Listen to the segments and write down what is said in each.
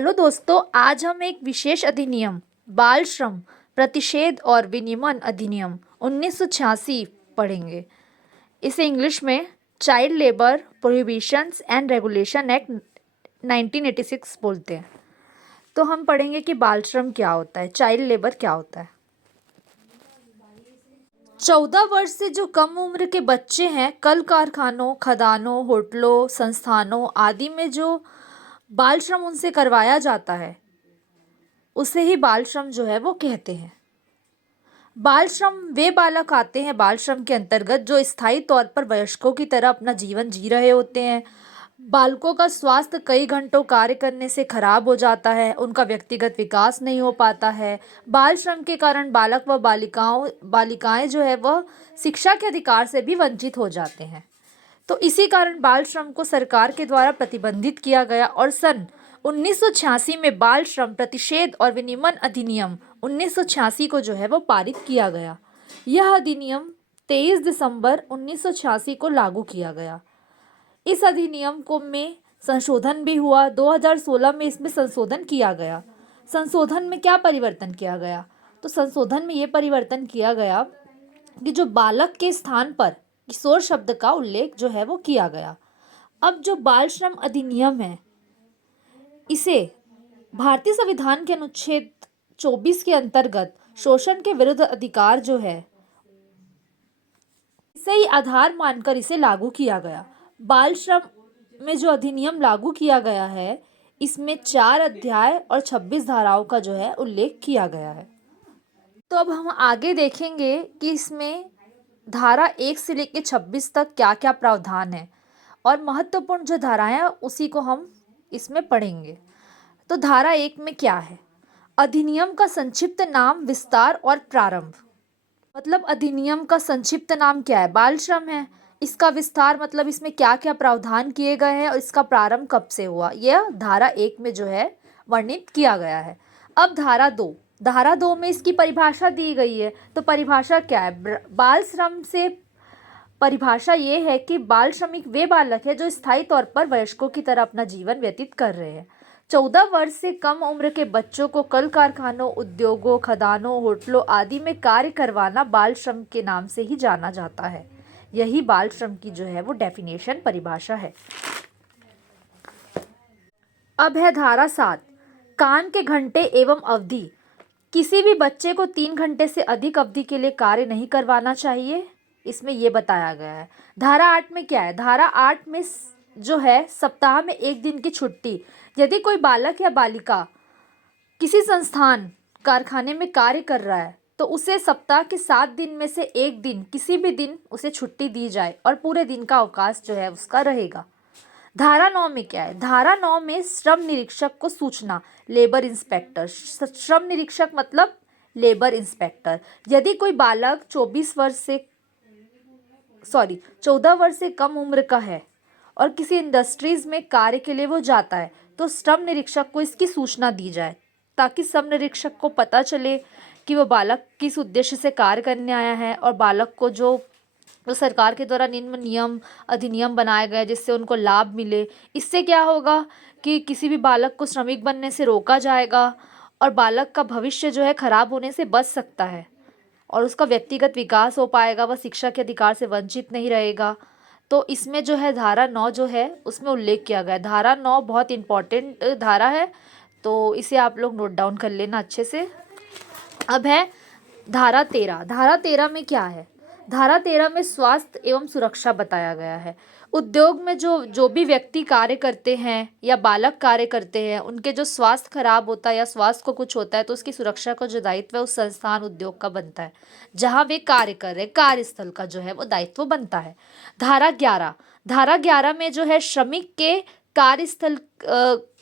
Hello दोस्तों, आज हम एक विशेष अधिनियम बाल श्रम प्रतिषेध और विनियमन अधिनियम 1986 पढ़ेंगे। इसे इंग्लिश में child labour prohibitions and regulation act 1986 बोलते हैं। तो हम पढ़ेंगे कि बाल श्रम क्या होता है, चाइल्ड लेबर क्या होता है। 14 वर्ष से जो कम उम्र के बच्चे हैं, कल कारखानों, खदानों, होटलों, संस्थानों आदि में जो बाल श्रम उनसे करवाया जाता है उसे ही बाल श्रम जो है वो कहते हैं। बाल श्रम वे बालक आते हैं बाल श्रम के अंतर्गत जो स्थायी तौर पर वयस्कों की तरह अपना जीवन जी रहे होते हैं। बालकों का स्वास्थ्य कई घंटों कार्य करने से खराब हो जाता है, उनका व्यक्तिगत विकास नहीं हो पाता है। बाल श्रम के कारण बालक व बालिकाएं जो है वह शिक्षा के अधिकार से भी वंचित हो जाते हैं। तो इसी कारण बाल श्रम को सरकार के द्वारा प्रतिबंधित किया गया और सन 1986 में बाल श्रम प्रतिषेध और विनियमन अधिनियम 1986 को जो है वो पारित किया गया। यह अधिनियम 23 दिसंबर 1986 को लागू किया गया। इस अधिनियम को में संशोधन भी हुआ। 2016 में इसमें संशोधन किया गया। संशोधन में क्या परिवर्तन किया गया? तो संशोधन में ये परिवर्तन किया गया कि जो बालक के स्थान पर किशोर शब्द का उल्लेख जो है वो किया गया। अब जो बाल श्रम अधिनियम है, इसे भारतीय संविधान के अनुच्छेद 24 के अंतर्गत शोषण के विरुद्ध अधिकार जो है इसे ही आधार मानकर इसे लागू किया गया। बाल श्रम में जो अधिनियम लागू किया गया है, इसमें 4 अध्याय और 26 धाराओं का जो है उल्लेख किया गया है। तो अब हम आगे देखेंगे कि इसमें धारा 1 से लेकर 26 तक क्या क्या प्रावधान है और महत्वपूर्ण जो धाराएं हैं उसी को हम इसमें पढ़ेंगे। तो धारा 1 में क्या है? अधिनियम का संक्षिप्त नाम, विस्तार और प्रारंभ। मतलब अधिनियम का संक्षिप्त नाम क्या है? बाल श्रम है। इसका विस्तार मतलब इसमें क्या क्या प्रावधान किए गए हैं और इसका प्रारंभ कब से हुआ, यह धारा 1 में जो है वर्णित किया गया है। अब धारा 2 में इसकी परिभाषा दी गई है। तो परिभाषा क्या है? बाल श्रम से परिभाषा ये है कि बाल श्रमिक वे बालक है जो स्थायी तौर पर वयस्कों की तरह अपना जीवन व्यतीत कर रहे हैं। 14 वर्ष से कम उम्र के बच्चों को कल कारखानों, उद्योगों, खदानों, होटलों आदि में कार्य करवाना बाल श्रम के नाम से ही जाना जाता है। यही बाल श्रम की जो है वो डेफिनेशन, परिभाषा है। अब है धारा 7, काम के घंटे एवं अवधि। किसी भी बच्चे को 3 घंटे से अधिक अवधि के लिए कार्य नहीं करवाना चाहिए, इसमें यह बताया गया है। धारा 8 में क्या है? धारा 8 में जो है सप्ताह में 1 दिन की छुट्टी। यदि कोई बालक या बालिका किसी संस्थान, कारखाने में कार्य कर रहा है तो उसे सप्ताह के 7 दिन में से 1 दिन, किसी भी दिन उसे छुट्टी दी जाए और पूरे दिन का अवकाश जो है उसका रहेगा। धारा 9 में क्या है? धारा 9 में श्रम निरीक्षक को सूचना, लेबर इंस्पेक्टर। श्रम निरीक्षक मतलब लेबर इंस्पेक्टर। यदि कोई बालक 14 वर्ष से कम उम्र का है और किसी इंडस्ट्रीज में कार्य के लिए वो जाता है तो श्रम निरीक्षक को इसकी सूचना दी जाए ताकि श्रम निरीक्षक को पता चले कि वो बालक किस उद्देश्य से कार्य करने आया है और बालक को जो सरकार के द्वारा निम्न नियम अधिनियम बनाए गए जिससे उनको लाभ मिले। इससे क्या होगा कि किसी भी बालक को श्रमिक बनने से रोका जाएगा और बालक का भविष्य जो है खराब होने से बच सकता है और उसका व्यक्तिगत विकास हो पाएगा, वह शिक्षा के अधिकार से वंचित नहीं रहेगा। तो इसमें जो है धारा 9 जो है उसमें उल्लेख किया गया है। धारा 9 बहुत इम्पॉर्टेंट धारा है, तो इसे आप लोग नोट डाउन कर लेना अच्छे से। अब है धारा 13। धारा 13 में क्या है? धारा 13 में स्वास्थ्य एवं सुरक्षा बताया गया है। उद्योग में जो भी व्यक्ति कार्य करते हैं या बालक कार्य करते हैं, उनके जो स्वास्थ्य खराब होता है या स्वास्थ्य को कुछ होता है तो उसकी सुरक्षा का जो दायित्व है उस संस्थान, उद्योग का बनता है जहाँ वे कार्य कर रहे हैं, कार्यस्थल का जो है वो दायित्व बनता है। धारा 11 में जो है श्रमिक के कार्यस्थल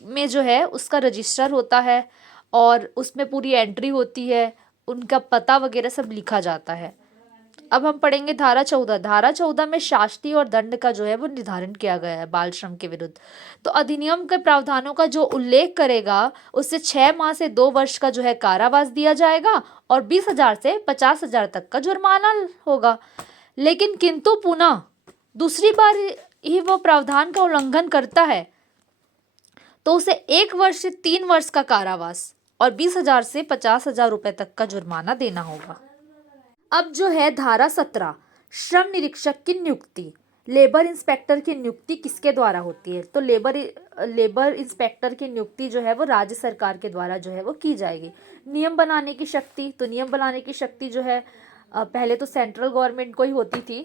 में जो है उसका रजिस्टर होता है और उसमें पूरी एंट्री होती है, उनका पता वगैरह सब लिखा जाता है। अब हम पढ़ेंगे धारा 14। धारा 14 में शास्ति और दंड का जो है वो निर्धारण किया गया है बाल श्रम के विरुद्ध। तो अधिनियम के प्रावधानों का जो उल्लेख करेगा उससे 6 माह से 2 वर्ष का जो है कारावास दिया जाएगा और 20,000 से 50,000 तक का जुर्माना होगा। लेकिन किंतु पुनः दूसरी बार ही वो प्रावधान का उल्लंघन करता है तो उसे 1 वर्ष से 3 वर्ष का कारावास और 20,000 से 50,000 रुपए तक का जुर्माना देना होगा। अब जो है धारा 17, श्रम निरीक्षक की नियुक्ति। लेबर इंस्पेक्टर की नियुक्ति किसके द्वारा होती है? तो लेबर इंस्पेक्टर की नियुक्ति जो है वो राज्य सरकार के द्वारा जो है वो की जाएगी। नियम बनाने की शक्ति, तो नियम बनाने की शक्ति जो है पहले तो सेंट्रल गवर्नमेंट को ही होती थी,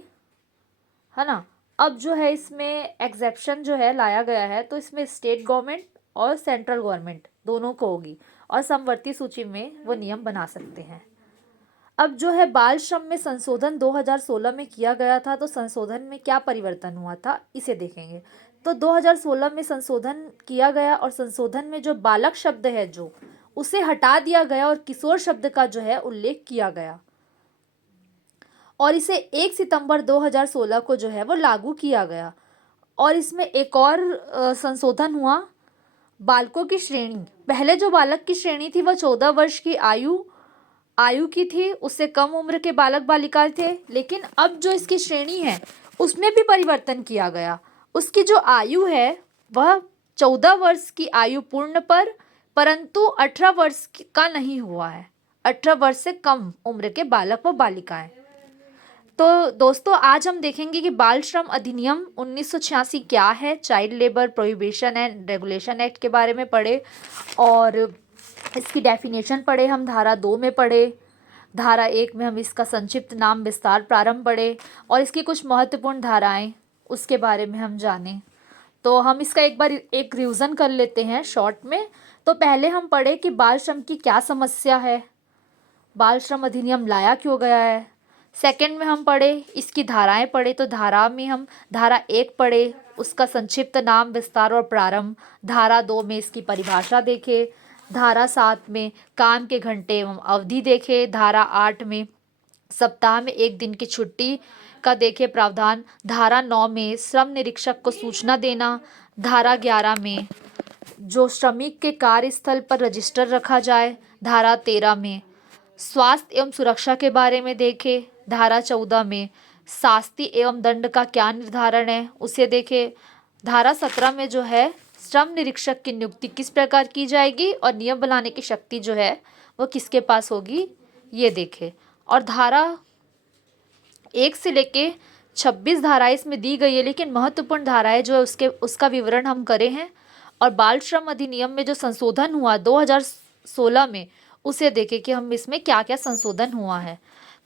है ना। अब जो है इसमें एग्जेप्शन जो है लाया गया है, तो इसमें स्टेट गवर्नमेंट और सेंट्रल गवर्नमेंट दोनों को होगी और समवर्ती सूची में वो नियम बना सकते हैं। अब जो है बाल श्रम में संशोधन 2016 में किया गया था, तो संशोधन में क्या परिवर्तन हुआ था इसे देखेंगे। तो 2016 में संशोधन किया गया और संशोधन में जो बालक शब्द है जो उसे हटा दिया गया और किशोर शब्द का जो है उल्लेख किया गया और इसे 1 सितंबर 2016 को जो है वो लागू किया गया। और इसमें एक और संशोधन हुआ, बालकों की श्रेणी। पहले जो बालक की श्रेणी थी वह 14 वर्ष की आयु की थी, उससे कम उम्र के बालक बालिकाएं थे। लेकिन अब जो इसकी श्रेणी है उसमें भी परिवर्तन किया गया। उसकी जो आयु है वह 14 वर्ष की आयु पूर्ण परंतु 18 वर्ष का नहीं हुआ है। 18 वर्ष से कम उम्र के बालक व बालिकाएं। तो दोस्तों आज हम देखेंगे कि बाल श्रम अधिनियम 1986 क्या है, child labour prohibition and regulation act के बारे में पढ़े और इसकी डेफिनेशन पढ़े, हम धारा 2 में पढ़े, धारा 1 में हम इसका संक्षिप्त नाम विस्तार प्रारंभ पढ़े और इसकी कुछ महत्वपूर्ण धाराएं उसके बारे में हम जाने। तो हम इसका एक बार एक रिवीजन कर लेते हैं शॉर्ट में। तो पहले हम पढ़े कि बाल श्रम की क्या समस्या है, बाल श्रम अधिनियम लाया क्यों गया है। सेकंड में हम पढ़े इसकी धाराएं पढ़े, तो धारा में हम धारा 1 पढ़े, उसका संक्षिप्त नाम विस्तार और प्रारंभ। धारा 2 में इसकी परिभाषा देखे। धारा 7 में काम के घंटे एवं अवधि देखे। धारा 8 में सप्ताह में 1 दिन की छुट्टी का देखे प्रावधान। धारा 9 में श्रम निरीक्षक को सूचना देना। धारा 11 में जो श्रमिक के कार्यस्थल पर रजिस्टर रखा जाए। धारा 13 में स्वास्थ्य एवं सुरक्षा के बारे में देखे। धारा 14 में शास्ति एवं दंड का क्या निर्धारण है उसे देखे। धारा 17 में जो है श्रम निरीक्षक की नियुक्ति किस प्रकार की जाएगी और नियम बनाने की शक्ति जो है वो किसके पास होगी ये देखे। और धारा 1 से लेके 26 धाराएं इसमें दी गई है, लेकिन महत्वपूर्ण धाराएं जो है उसका विवरण हम करे हैं। और बाल श्रम अधिनियम में जो संशोधन हुआ 2016 में उसे देखें कि हम इसमें क्या क्या संशोधन हुआ है।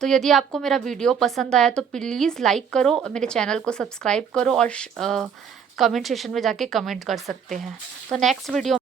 तो यदि आपको मेरा वीडियो पसंद आया तो प्लीज़ लाइक करो, मेरे चैनल को सब्सक्राइब करो और कमेंट सेशन में जाके कमेंट कर सकते हैं। तो नेक्स्ट वीडियो